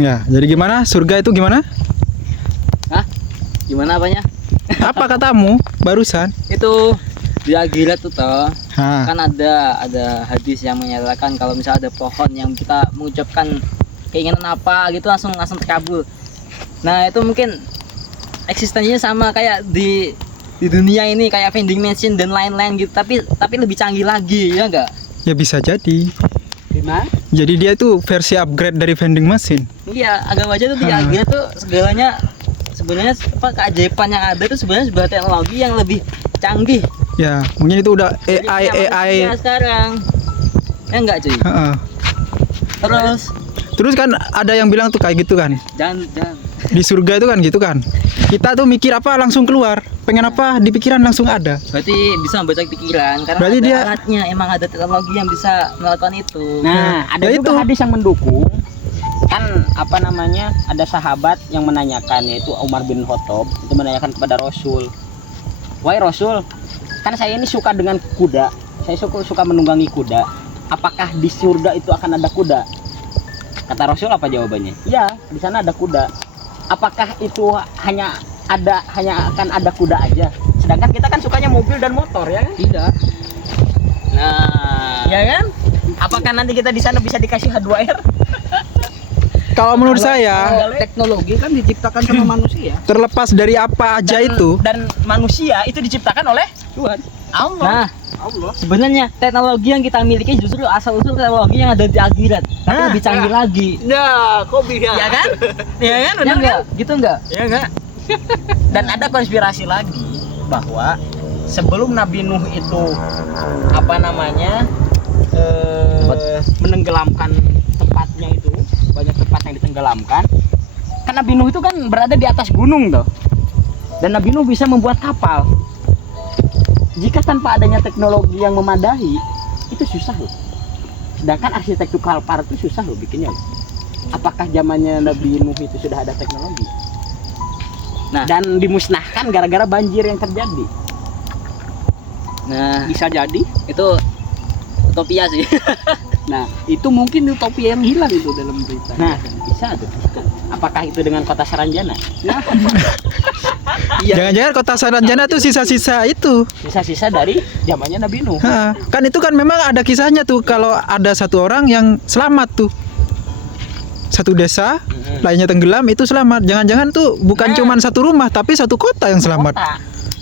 Ya, jadi gimana? Surga itu gimana? Hah? Gimana apanya? Apa katamu barusan? Itu di akhirat tuh toh. Hah. Kan ada hadis yang menyatakan kalau misalnya ada pohon yang kita mengucapkan keinginan apa gitu langsung terkabul. Nah, itu mungkin eksistensinya sama kayak di dunia ini kayak vending machine dan lain-lain gitu, tapi lebih canggih lagi, ya enggak? Ya bisa jadi. Gimana? Jadi dia itu versi upgrade dari vending machine. Iya, agak aja tuh di akhirat tuh segalanya sebenarnya apa keajaiban yang ada itu sebenarnya sebuah teknologi yang lebih canggih. Ya, mungkin itu udah Dari AI. manusia sekarang. Ya enggak, cuy? Heeh. Terus kan ada yang bilang tuh kayak gitu kan. Jangan. Di surga itu kan gitu kan. Kita tuh mikir apa langsung keluar. Pengen apa di pikiran langsung ada. Berarti bisa membaca pikiran karena Berarti ada dia- alatnya, emang ada teknologi yang bisa melakukan itu. Nah, ada Ya juga itu. hadis yang mendukung. Kan apa namanya? Ada sahabat yang menanyakan, yaitu Umar bin Khattab, itu menanyakan kepada Rasul. "Wahai Rasul, kan saya ini suka dengan kuda. Saya suka menunggangi kuda. Apakah di surga itu akan ada kuda?" Kata Rasul apa jawabannya? "Iya, di sana ada kuda." Apakah itu hanya akan ada kuda aja? Sedangkan kita kan sukanya mobil dan motor, ya kan? Tidak. Nah, Ya kan? Apakah nanti kita di sana bisa dikasih H2R? Kalau menurut saya teknologi kan diciptakan sama manusia. terlepas dari apa aja itu. Dan manusia itu diciptakan oleh Tuhan. Allah. Nah, Allah. sebenarnya teknologi yang kita miliki justru asal-usul teknologi yang ada di akhirat, tapi Nah, lebih canggih lagi. Nah, kok bisa? Ya kan? Ya kan? Ya Benar enggak? kan? Gitu enggak? Ya enggak? Dan ada konspirasi lagi bahwa sebelum Nabi Nuh itu apa namanya menenggelamkan tempatnya itu, banyak tempat yang ditenggelamkan. Kan Nabi Nuh itu kan berada di atas gunung tuh. Dan Nabi Nuh bisa membuat kapal. Jika tanpa adanya teknologi yang memadai, itu susah loh. Sedangkan arsitektur kapal itu susah loh bikinnya. Apakah zamannya Nabi Nuh itu sudah ada teknologi? Nah. Dan dimusnahkan gara-gara banjir yang terjadi. Nah, Bisa jadi. itu utopia sih. Nah, itu mungkin utopia yang hilang itu dalam berita. Nah, bisa tuh. Apakah itu dengan kota Saranjana? Nah, Jangan-jangan kota Saranjana tuh sisa-sisa itu. sisa-sisa dari zamannya Nabi Nuh. Hah, kan itu kan memang ada kisahnya tuh kalau ada satu orang yang selamat tuh. Satu desa, lainnya tenggelam itu selamat. Jangan-jangan tuh bukan Nah. cuman satu rumah tapi satu kota yang selamat. Kota.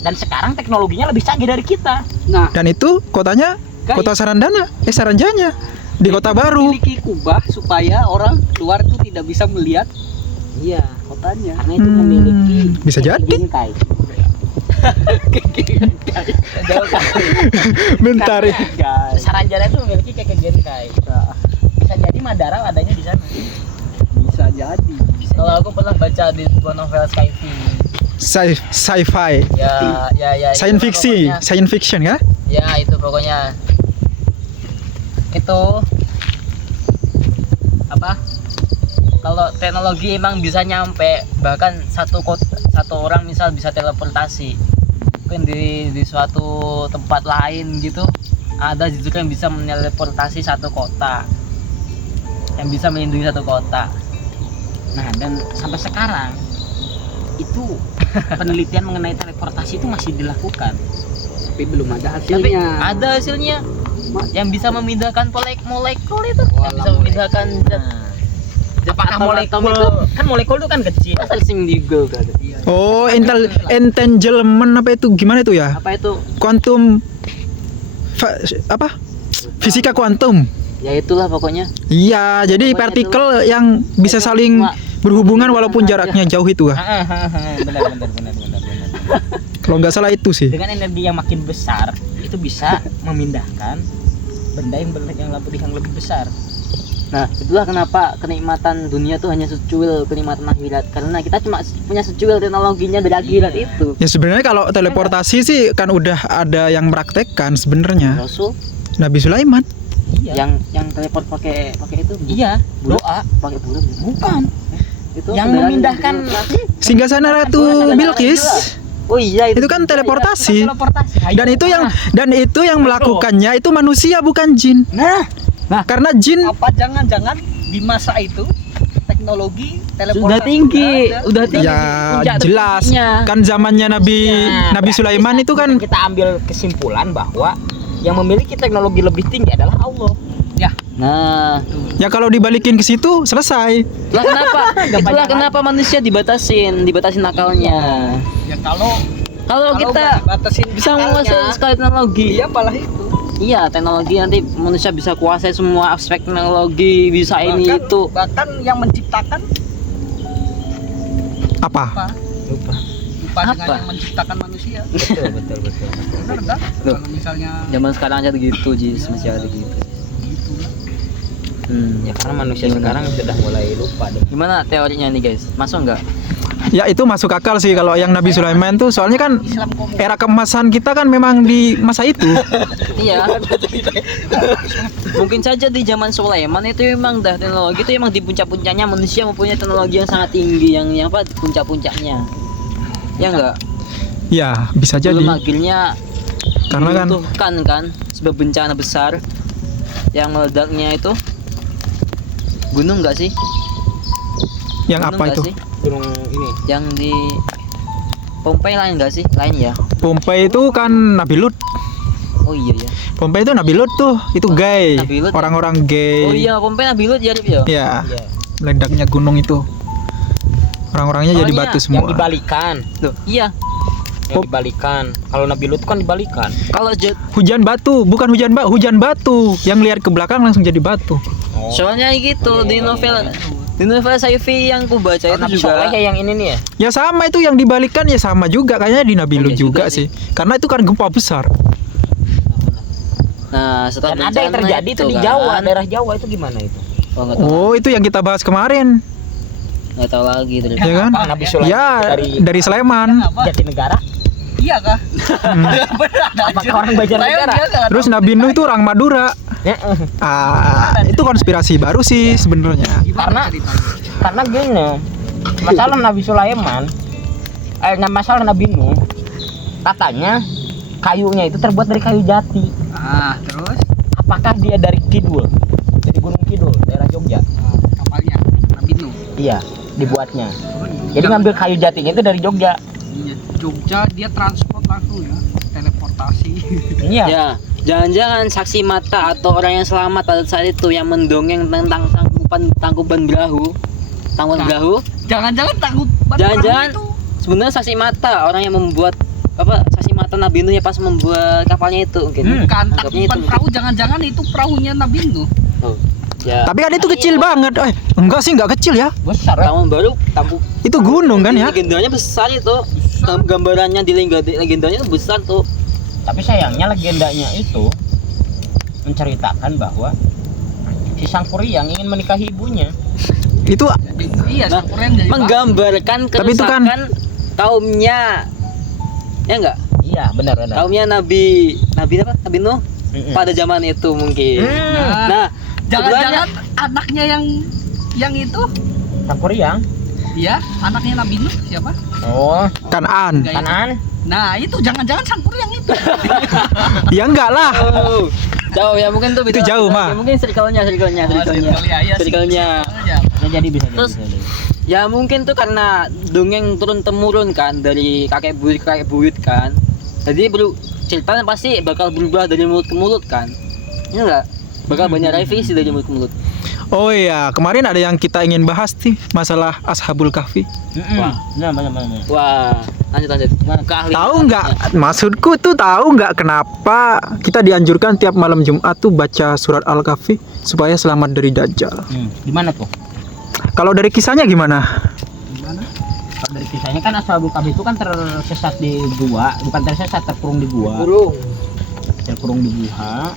Dan sekarang teknologinya lebih canggih dari kita. Nah, Dan itu kotanya kota Saranjana di kota baru. Memiliki kubah supaya orang luar itu tidak bisa melihat iya. kotanya. Karena itu memiliki Bisa jadi. bingkai. Jauh kan? Bentar ya. Saranjana itu memiliki keke genkai. Bisa jadi Madara adanya di sana. Bisa jadi. Kalau aku pernah baca di sebuah novel Sci-fi, ya science itu fiction, pokoknya. science fiction ya? Ya itu pokoknya itu apa, kalau teknologi emang bisa nyampe bahkan satu orang misal bisa teleportasi mungkin di suatu tempat lain gitu, ada justru yang bisa meneleportasi satu kota, yang bisa melindungi satu kota. Nah, dan sampai sekarang itu penelitian mengenai teleportasi itu masih dilakukan. Tapi belum ada Tapi hasilnya. ada hasilnya yang bisa memindahkan molekul itu, Oh, yang bisa memindahkan zat. Apakah Atom molekul itu kan molekul itu kan kecil. searching di Google kan. Oh, entanglement apa itu? Gimana itu ya? Apa itu? Kuantum apa? Fisika kuantum. Ya itulah pokoknya. Iya, jadi Pokoknya partikel yang bisa Itu saling cuma berhubungan walaupun jaraknya jauh itu ah. Benar. Kalau nggak salah itu sih. Dengan energi yang makin besar itu bisa memindahkan benda yang lebih besar. Nah, itulah kenapa kenikmatan dunia tuh hanya secuil kenikmatan akhirat, karena kita cuma punya secuil teknologinya dari akhirat itu. Ya sebenarnya kalau teleportasi sih kan udah ada yang mempraktekkan sebenarnya. Rasul Nabi Sulaiman. Iya. yang teleport pakai itu. Iya, Bulan. doa. Pakai bulan. Bukan. Itu Yang kendaraan memindahkan Singgahsana Ratu Bilqis. Oh iya Itu kan teleportasi. teleportasi. Dan itu yang melakukannya itu manusia bukan jin. Nah, Karena jin Apa jangan-jangan di masa itu teknologi teleportasi Sudah tinggi, udah tinggi. Ya puncak jelas tertingginya. kan zamannya Nabi Sulaiman itu kan kita ambil kesimpulan bahwa yang memiliki teknologi lebih tinggi adalah Allah. Nah, ya kalau dibalikin ke situ selesai. itulah kenapa itulah kenapa manusia dibatasin akalnya. ya kalau Kalau kita batasin bisa menguasai sekali teknologi. dia malah itu Iya, teknologi nanti manusia bisa kuasai semua aspek teknologi, bisa ini itu. bahkan yang menciptakan Apa? lupa dengan Apa? yang menciptakan manusia Betul. benar kan Loh. kalau misalnya Zaman sekarang aja gitu, Jis, masih ada gitu. gitu Ya karena manusia Gimana? sekarang sudah mulai lupa deh. Gimana teorinya nih, guys? Masuk nggak? Ya itu masuk akal sih kalau yang Nabi Sulaiman tuh soalnya kan Islam komunis era keemasan kita kan memang di masa itu. Iya. Mungkin saja di zaman Sulaiman itu memang dah teknologi itu memang di puncak-puncaknya manusia mempunyai teknologi yang sangat tinggi yang apa di puncak-puncaknya. Ya enggak? Ya bisa jadi Belum akhirnya karena kan diruntuhkan kan sebab bencana besar yang meledaknya itu gunung enggak sih? yang Gunung apa nggak itu? sih? Gunung ini. Yang di Pompei lain enggak sih? Lain ya? Pompei itu kan Nabi Lut. Oh iya ya. Pompei itu Nabi Lut tuh, itu gay. Nabi Lut ya? Orang-orang gay. Oh iya, Pompei Nabi Lut ya, Rip, ya. Ya, Iya. meledaknya gunung itu. Orang-orangnya jadi Soalnya batu Yang semua. dibalikan. Loh, iya. Yang dibalikan. Kalau Nabi Lut kan dibalikan. Kalau Hujan batu, bukan hujan batu. Yang lihat ke belakang langsung jadi batu. Oh. soalnya gitu di novel sci-fi yang ku baca Kalau itu Nabi juga Soleh ya yang ini nih ya. Ya sama itu yang dibalikan ya sama juga kayaknya di Nabi Oh, Lut iya juga juga sih. Karena itu kan gempa besar. Nah, setelah Dan ada yang bencana terjadi itu di kan. Jawa, daerah Jawa itu gimana itu? Oh, nggak tahu. Oh, itu yang kita bahas kemarin. Nggak tahu lagi terus. Ya kan? Apa? Nabi Sulaiman Ya, dari dari Sleman. apa Jatinegara. iya kah Hmm. benar Apakah orang Banjarnegara? Terus Nabi Nuh itu orang Madura. Ya, Itu konspirasi baru sih sebenarnya. karena gini, masalah Nabi Sulaiman, masalah Nabi Nuh, katanya kayunya itu terbuat dari kayu jati. terus Apakah dia dari Kidul, dari Gunung Kidul, daerah Jogja? kapalnya Nabi Nuh Iya, dibuatnya. Oh, iya. Jadi ngambil kayu jatinya itu dari Jogja. Iya, Jogja dia transport langsung ya teleportasi Iya. Ya, jangan-jangan saksi mata atau orang yang selamat pada saat itu yang mendongeng tentang tangkuban perahu. Tangkuban Nah. perahu. jangan-jangan takut Jangan-jangan itu sebenarnya saksi mata orang yang membuat apa saksi mata Nabi Nuh ya pas membuat kapalnya itu mungkin. bukan Anggapnya takupan itu. perahu jangan-jangan itu perahunya Nabi Nuh Oh, ya. Tapi kan itu kecil banget. Enggak sih, enggak kecil ya. Besar ya. Tahun baru tabu. Itu gunung kan ya. Legendanya besar itu. Gambarannya di legendanya itu besar tuh. Tapi sayangnya legendanya itu menceritakan bahwa si Sang Kuryang ingin menikahi ibunya. Itu iya Nah, Sakuren jadi menggambarkan Tapi itu kan- kerusakan kaumnya. Ya enggak? Iya, benar. Kaumnya Nabi apa? Nabi Nuh Mm-mm. pada zaman itu mungkin. Nah, Nah, jangan-jangan anaknya yang itu Sang Kuryang. ya anaknya Nabi Nuh siapa Oh, Kanaan. Enggak, Kanaan. nah itu jangan-jangan Sangkur yang itu Ya enggak lah. oh, jauh ya mungkin tuh Itu jauh, mah. mungkin circle-nya. Circle-nya. Bisa jadi bisa. Terus, ya mungkin tuh karena dongeng turun temurun kan dari kakek buyut kan. Jadi ceritanya pasti bakal berubah dari mulut ke mulut kan. Iya enggak? Bakal banyak revisi dari mulut ke mulut. Oh iya, kemarin ada yang kita ingin bahas nih, masalah Ashabul Kahfi. Wah. Benar. Wah, lanjut. Keahlian. Tahu nggak? Maksudku tuh tahu nggak kenapa kita dianjurkan tiap malam Jumat tuh baca surat Al-Kahfi supaya selamat dari Dajjal. Di mana tuh? Kalau dari kisahnya gimana? Kalau dari kisahnya kan Ashabul Kahfi itu kan tersesat di gua, bukan tersesat, terkurung di gua. Terkurung di gua.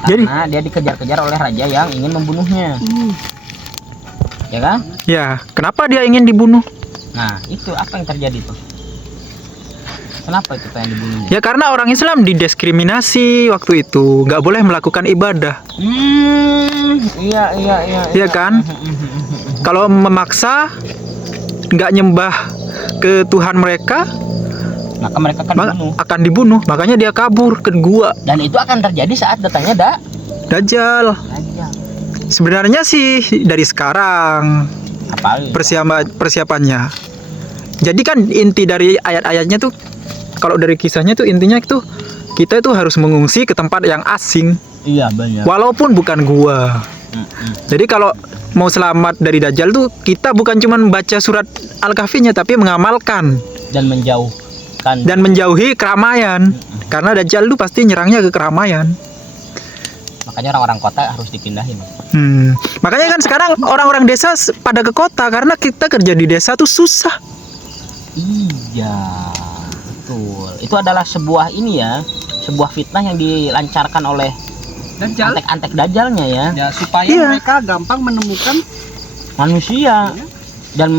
Jadi- Karena dia dikejar-kejar oleh raja yang ingin membunuhnya. Ya kan? Ya, kenapa dia ingin dibunuh? Nah, itu apa yang terjadi tuh? Kenapa itu yang dibunuhnya? Ya karena orang Islam didiskriminasi waktu itu, nggak boleh melakukan ibadah. Iya. Iya kan? Kalau memaksa nggak nyembah ke Tuhan mereka, Maka mereka akan akan dibunuh. dibunuh. Makanya dia kabur ke gua Dan itu akan terjadi saat datangnya Dajjal. Dajjal. Sebenarnya sih dari sekarang Apa? persiapannya. Jadi kan inti dari ayat-ayatnya tuh, kalau dari kisahnya tuh intinya itu kita itu harus mengungsi ke tempat yang asing, Iya banyak. walaupun bukan gua. Jadi kalau mau selamat dari Dajjal tuh kita bukan cuma baca surat Al-Kahfinya, tapi mengamalkan Dan menjauhkan. dan menjauhi keramaian. Karena Dajjal tuh pasti nyerangnya ke keramaian. Makanya orang-orang kota harus dipindahin. Makanya kan sekarang orang-orang desa pada ke kota karena kita kerja di desa tuh susah. Iya, betul. Itu adalah sebuah ini ya, sebuah fitnah yang dilancarkan oleh Dajjal antek-antek Dajjalnya ya, ya supaya Iya. mereka gampang menemukan manusia dan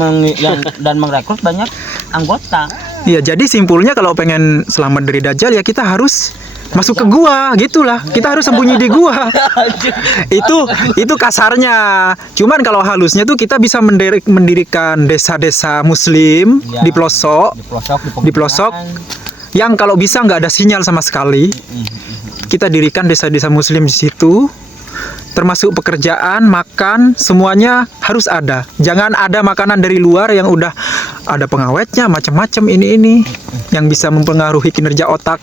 merekrut banyak anggota. Iya, jadi simpulnya kalau pengen selamat dari Dajjal ya kita harus masuk ke gua, gitulah. Kita harus sembunyi di gua. itu kasarnya. Cuman kalau halusnya tuh kita bisa mendirikan desa-desa muslim Ya, di pelosok di pelosok. pemukiman. yang kalau bisa nggak ada sinyal sama sekali. Kita dirikan desa-desa muslim di situ. Termasuk pekerjaan, makan, semuanya harus ada. Jangan ada makanan dari luar yang udah ada pengawetnya, macam-macam ini yang bisa mempengaruhi kinerja otak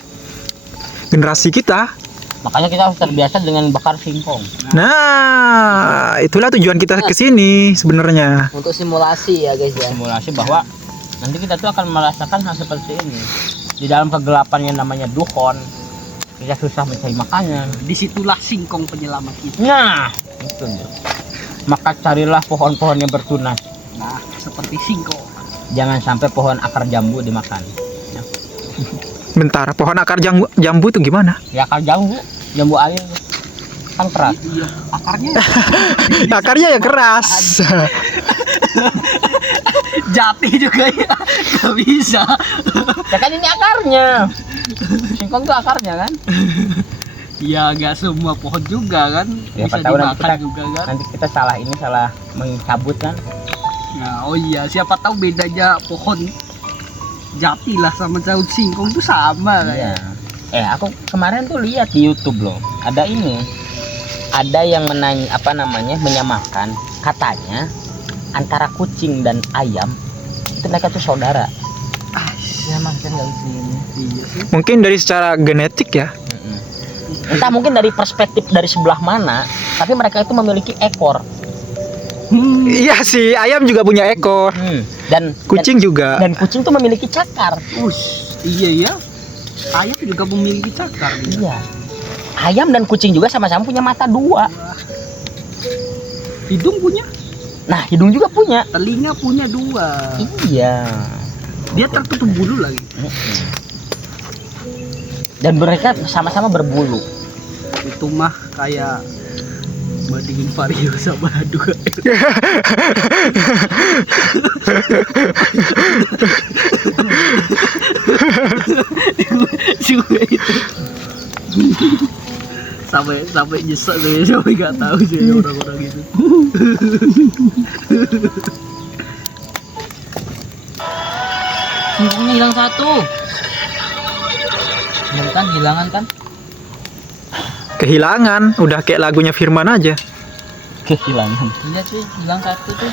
generasi kita. Makanya kita harus terbiasa dengan bakar singkong. Nah, itulah tujuan kita ke sini sebenarnya. Untuk simulasi ya guys ya. Simulasi bahwa nanti kita tuh akan merasakan hal seperti ini. Di dalam kegelapan yang namanya duhon, kita susah mencari makanan. disitulah singkong penyelamat kita. Nah, itu dia. Maka carilah pohon-pohon yang bertunas. Nah, seperti singkong. Jangan sampai pohon akar jambu dimakan. Bentar, pohon akar jambu itu gimana? Ya akar jambu air kan keras. Iya, akarnya Akarnya ya keras. jati juga ya. Gak bisa. Ya kan ini akarnya. Singkong tuh akarnya kan. Ya gak semua pohon juga kan Ya, bisa tahu nanti dimakan kita- juga kan. Nanti kita salah mencabut kan. Nah, oh iya, siapa tahu bedanya pohon jati lah sama daun singkong itu sama Iya. kayak. Aku kemarin tuh lihat di YouTube loh. Ada ini. Ada yang menyamakan katanya antara kucing dan ayam itu mereka tuh saudara. Ya makan nggak sini. Iya sih. Mungkin dari secara genetik ya. Entah mungkin dari perspektif dari sebelah mana, tapi mereka itu memiliki ekor. Iya sih, ayam juga punya ekor. Dan Kucing juga. dan kucing tuh memiliki cakar. Iya ya. Ayam juga memiliki cakar. Iya. Ayam dan kucing juga sama-sama punya mata dua. Hidung punya, Nah, hidung juga punya. telinga punya dua. Iya. Dia tertutup bulu lagi. Dan mereka sama-sama berbulu. Itu mah kayak bandingin vario sama dua. Juga itu. sampai nyesek saya sampai nggak tahu sih orang-orang itu. Singkongnya hilang satu. Bener kan hilangan kan? Kehilangan, udah kayak lagunya Firman aja. Kehilangan. Iya sih hilang satu tuh.